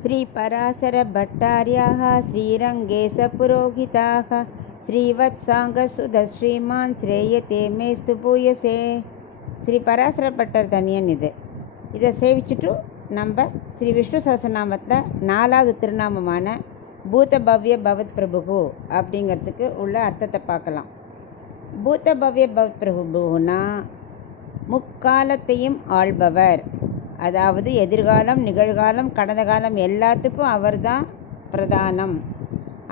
श्रीपराशरभट्टार्याः श्रीरङ्गेशपुरोहिताः श्रीवत्साङ्गसुधश्रीमान् श्रेयते मेस्तु பூயசே. Sri Parasara butter தனியன் இதை சேவிச்சுட்டு நம்ம ஸ்ரீ விஷ்ணு சஹஸ்ரநாமத்தில் 4வது திருநாமமான பூத பவ்ய பவத் பிரபு அப்படிங்கிறதுக்கு உள்ள அர்த்தத்தை பார்க்கலாம். பூத பவ்ய பவத் பிரபுனா முக்காலத்தையும் ஆள்பவர், அதாவது எதிர்காலம், நிகழ்காலம், கடந்த காலம் எல்லாத்துக்கும் அவர்தான் பிரதானம்.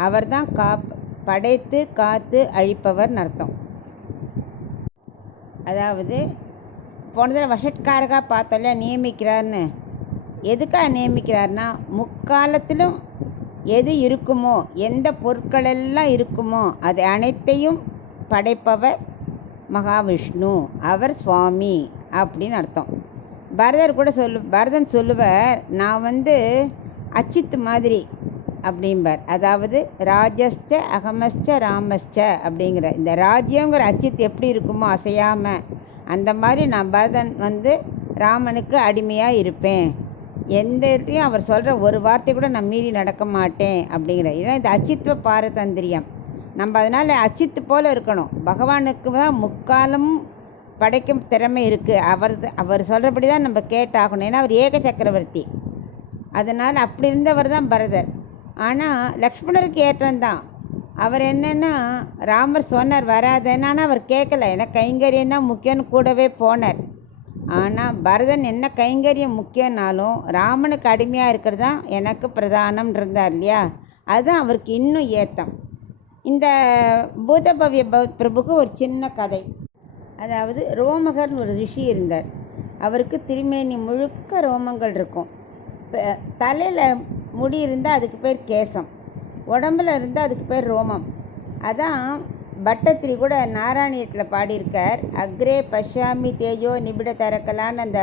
அவர்தான் படைத்து காத்து அழிப்பவர்னு அர்த்தம். அதாவது போன தடவை வஷட்காரகா பார்த்தோம்ல, நியமிக்கிறார்னு. எதுக்காக நியமிக்கிறார்னா, முக்காலத்திலும் எது இருக்குமோ, எந்த பொருட்களெல்லாம் இருக்குமோ அது அனைத்தையும் படைப்பவர் மகாவிஷ்ணு, அவர் சுவாமி அப்படின்னு அர்த்தம். பரதன் சொல்லுவார், நான் அச்சித்து மாதிரி அப்படிம்பார். அதாவது ராஜஸ்ச அகமஸ்ச ராமஸ்ச அப்படிங்கிற இந்த ராஜ்யங்கிற அச்சித்து எப்படி இருக்குமோ அசையாமல், அந்த மாதிரி நான் பரதன் ராமனுக்கு அடிமையாக இருப்பேன். எந்த இடத்தையும் அவர் சொல்கிற ஒரு வார்த்தை கூட நான் மீறி நடக்க மாட்டேன் அப்படிங்கிற. ஏன்னா இது அச்சித்துவ பாரதந்திரியம். நம்ம அதனால் அச்சித்து போல் இருக்கணும். பகவானுக்கு தான் முக்காலமும் படைக்கும் திறமை இருக்குது. அவர் சொல்கிறபடி தான் நம்ம கேட்டாகணும். ஏன்னா அவர் ஏக சக்கரவர்த்தி. அதனால் அப்படி இருந்தவர் தான் பரதர். ஆனால் லக்ஷ்மணருக்கு ஏற்றம்தான். அவர் என்னென்னா, ராமர் சொன்னார் வராதேன்னு, ஆனால் அவர் கேட்கல. ஏன்னா கைங்கரியம் தான் முக்கியம்னு கூடவே போனார். ஆனால் பரதன் என்ன கைங்கரியம் முக்கியம்னாலும் ராமனுக்கு அடிமையாக இருக்கிறது தான் எனக்கு பிரதானம் இருந்தார் இல்லையா, அதுதான் அவருக்கு இன்னும் ஏத்தம். இந்த பூதபவ்ய பிரபுக்கு ஒரு சின்ன கதை. அதாவது ரோமகர்னு ஒரு ரிஷி இருந்தார். அவருக்கு திருமேனி முழுக்க ரோமங்கள் இருக்கும். தலையில் முடி இருந்தால் அதுக்கு பேர் கேசம், உடம்புல இருந்தால் அதுக்கு பேர் ரோமம். அதான் பட்டத்திரி கூட நாராயணியத்தில் பாடியிருக்கார். அக்ரே பஷ்யாமி தேஜோ நிபிட தரக்கலான்னு அந்த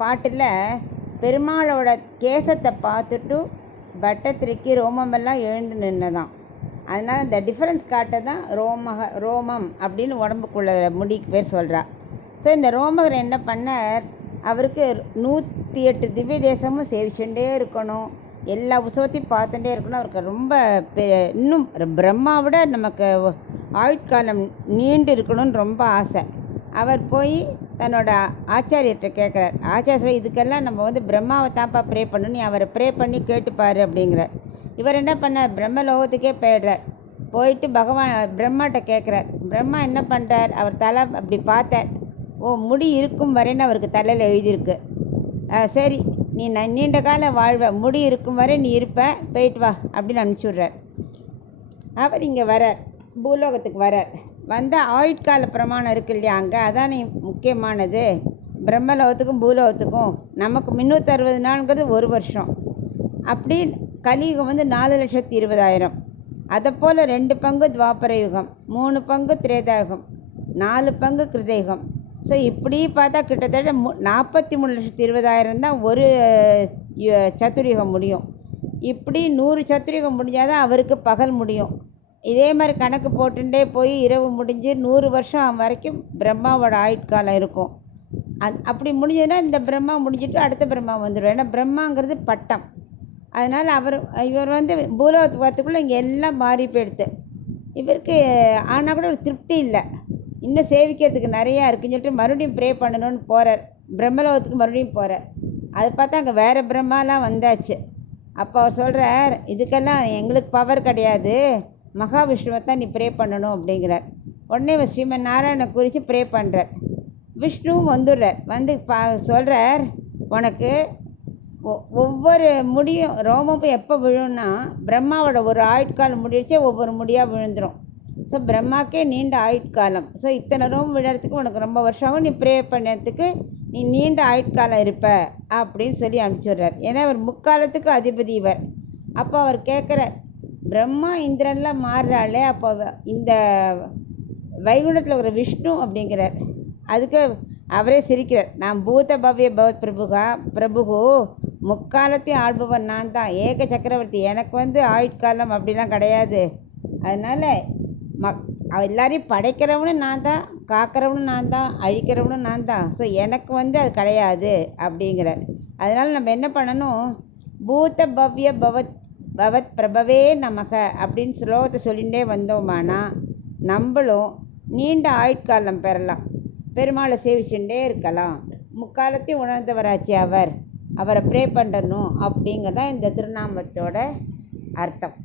பாட்டில் பெருமாளோட கேசத்தை பார்த்துட்டு பட்டத்திரிக்கு ரோமமெல்லாம் எழுந்து நின்னதான். அதனால் இந்த டிஃப்ரென்ஸ் காட்ட தான் ரோமம் அப்படின்னு உடம்புக்குள்ள முடிக்கு பேர் சொல்கிறா. ஸோ இந்த ரோமகர் என்ன பண்ணார், அவருக்கு 108 திவ்ய தேசமும் சேவிச்சுட்டே இருக்கணும், எல்லா உற்சவத்தையும் பார்த்துட்டே இருக்கணும். அவருக்கு ரொம்ப இன்னும் பிரம்மாவோட நமக்கு ஆயுட்காலம் நீண்டு இருக்கணும்னு ரொம்ப ஆசை. அவர் போய் தன்னோட ஆச்சாரியத்தை கேட்குறார். ஆச்சாரிய இதுக்கெல்லாம் நம்ம பிரம்மாவை தான்ப்பா ப்ரே பண்ணணும், நீ அவரை ப்ரே பண்ணி கேட்டுப்பார் அப்படிங்கிறார். இவர் என்ன பண்ணார், பிரம்மலோகத்துக்கே போயிடுறார். போயிட்டு பிரம்மாட்ட கேட்குறார். பிரம்மா என்ன பண்ணுறார், அவர் தலை அப்படி பார்த்தார். ஓ, முடி இருக்கும் வரைன்னு அவருக்கு தலையில் எழுதியிருக்கு. சரி, நீ நீண்ட காலம் வாழ்வ, முடி இருக்கும் வரை நீ இருப்ப, போயிட்டு வா அப்படின்னு அனுப்பிச்சி அவர் இங்கே வரார், பூலோகத்துக்கு வரார். ஆயுட்கால பிரமாணம் இருக்கு இல்லையா அங்கே, அதானே முக்கியமானது. பிரம்மலோகத்துக்கும் பூலோகத்துக்கும் நமக்கு 360 நாளுங்கிறது ஒரு வருஷம். அப்படி கலியுகம் 4,20,000. அதை போல் 2 பங்கு துவாபர யுகம், 3 பங்கு திரேதாயுகம், 4 பங்கு கிருதயுகம். ஸோ இப்படி பார்த்தா கிட்டத்தட்ட 43,20,000 தான் ஒரு சதுர்யுகம் முடியும். இப்படி 100 சதுர்யுகம் முடிஞ்சால் தான் அவருக்கு பகல் முடியும். இதே மாதிரி கணக்கு போட்டுட்டே போய் இரவு முடிஞ்சு 100 வருஷம் வரைக்கும் பிரம்மாவோட ஆயுட்காலம் இருக்கும். அப்படி முடிஞ்சதுன்னா இந்த பிரம்மா முடிஞ்சிட்டு அடுத்த பிரம்மா வந்துடும். ஏன்னா பிரம்மாங்கிறது பட்டம். அதனால் இவர் பூலோகத்துக்கு வரத்துக்குள்ளே இங்கே எல்லாம் மாறி போயிடுது. இவருக்கு ஆனால் கூட ஒரு திருப்தி இல்லை, இன்னும் சேவிக்கிறதுக்கு நிறையா இருக்குன்னு சொல்லிட்டு மறுபடியும் ப்ரே பண்ணணும்னு போகிறார். பிரம்மலோகத்துக்கு மறுபடியும் போகிறார். அது பார்த்தா அங்கே வேறு பிரம்மாலாம் வந்தாச்சு. அப்போ அவர் சொல்கிறார், இதுக்கெல்லாம் எங்களுக்கு பவர் கிடையாது, மகாவிஷ்ணுவை தான் நீ ப்ரே பண்ணணும் அப்படிங்கிறார். உடனே ஸ்ரீமன் நாராயணனை குறித்து ப்ரே பண்ணுறார். விஷ்ணுவும் வந்துடுறார். சொல்கிறார், உனக்கு ஒவ்வொரு முடியும் ரோமமும் எப்போ விழுன்னா, பிரம்மாவோட ஒரு ஆயுட்காலம் முடிச்சே ஒவ்வொரு முடியாக விழுந்துடும். ஸோ பிரம்மாக்கே நீண்ட ஆயுட்காலம். ஸோ இத்தனை ரோமம் விழுறதுக்கு உனக்கு ரொம்ப வருஷமாகவும் நீ ப்ரே பண்ணதுக்கு நீ நீண்ட ஆயுட்காலம் இருப்ப அப்படின்னு சொல்லி அனுப்பிச்சுடுறார். ஏன்னா அவர் முக்காலத்துக்கு அதிபதி இவர். அப்போ அவர் கேட்குறார், பிரம்மா இந்திரன்லாம் மாறுறாளே, அப்போ இந்த வைகுண்டத்தில் ஒரு விஷ்ணு அப்படிங்கிறார். அதுக்கு அவரே சிரிக்கிறார். நான் பூத பவ்ய பவத் பிரபு முக்காலத்தையும் ஆள்பவர் நான் தான், ஏக சக்கரவர்த்தி. எனக்கு ஆயுட்காலம் அப்படிலாம் கிடையாது. அதனால் எல்லாரையும் படைக்கிறவனும் நான் தான், காக்கிறவனும் நான் தான், அழிக்கிறவனும் நான் தான். ஸோ எனக்கு அது கிடையாது அப்படிங்கிறார். அதனால் நம்ம என்ன பண்ணணும், பூத பவ்ய பவத் பிரபவே நமக அப்படின்னு ஸ்லோகத்தை சொல்லிகிட்டே வந்தோமானா நம்மளும் நீண்ட ஆயுட்காலம் பெறலாம், பெருமாளை சேவிச்சுட்டே இருக்கலாம். முக்காலத்தையும் உணர்ந்தவராச்சு அவரை ப்ரே பண்ணணும் அப்படிங்கிறதான் இந்த திருநாமத்தோட அர்த்தம்.